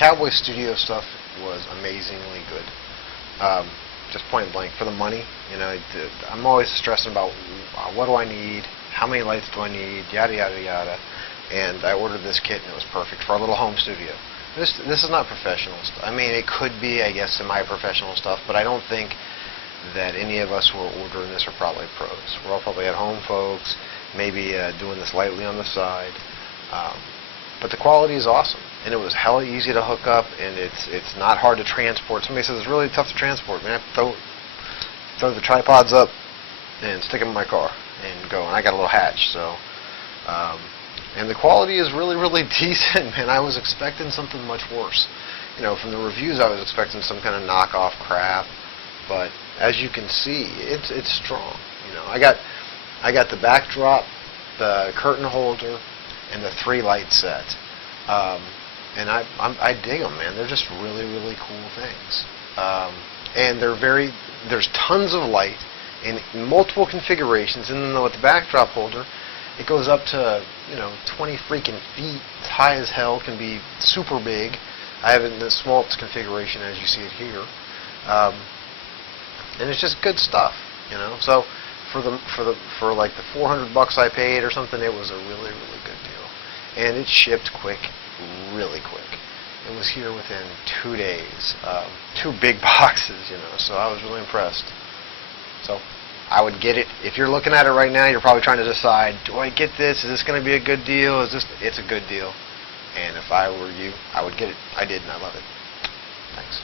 CowboyStudio stuff was amazingly good. Just point blank, for the money, you know, I'm always stressing about what do I need, how many lights do I need, yada yada yada. And I ordered this kit and it was perfect for our little home studio. This is not professional stuff. I mean, it could be, I guess, semi-professional stuff, but I don't think that any of us who are ordering this are probably pros. We're all probably at-home folks, maybe doing this lightly on the side. But the quality is awesome, and it was hella easy to hook up, and it's not hard to transport. Somebody says it's really tough to transport. Man, I have to throw the tripods up and stick them in my car and go. And I got a little hatch, so. And the quality is really, really decent, man. I was expecting something much worse. You know, from the reviews, I was expecting some kind of knockoff crap. But as you can see, it's strong. You know, I got the backdrop, the curtain holder, and the 3 light set. And I dig them, man. They're just really, really cool things. And there's tons of light in multiple configurations. And then with the backdrop holder, it goes up to, you know, 20 freaking feet. It's high as hell, can be super big. I have it in the smallest configuration as you see it here. And it's just good stuff, you know. So for like the $400 I paid or something, it was a really, really good deal. And it shipped quick, really quick. It was here within 2 days. 2 big boxes, you know, so I was really impressed. So I would get it. If you're looking at it right now, you're probably trying to decide, do I get this? Is this going to be a good deal? It's a good deal. And if I were you, I would get it. I did, and I love it. Thanks.